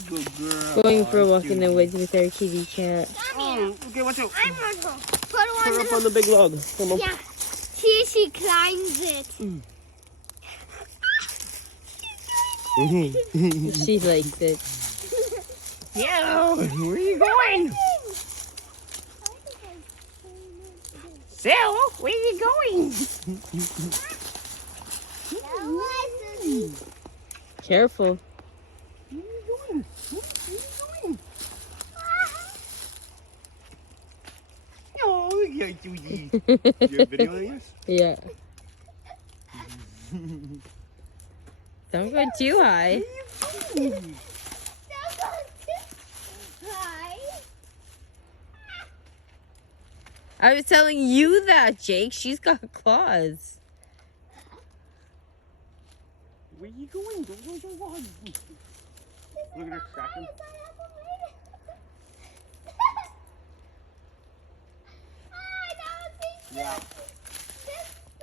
good girl. Going for a walk in the woods with our kitty cat. Oh, okay, watch out. I'm going to put Put her up her on the big log. Come on. Yeah. She climbs it. She likes it. Yeah, where are you going? Sal, where are you going? Careful. Where are you going? Where are you going? Oh, yeah, Judy. You have video of this? Yeah. Don't go too high. I was telling you that, Jake. She's got claws. Where are you going? Don't go so long. Look at her cracking. Yeah.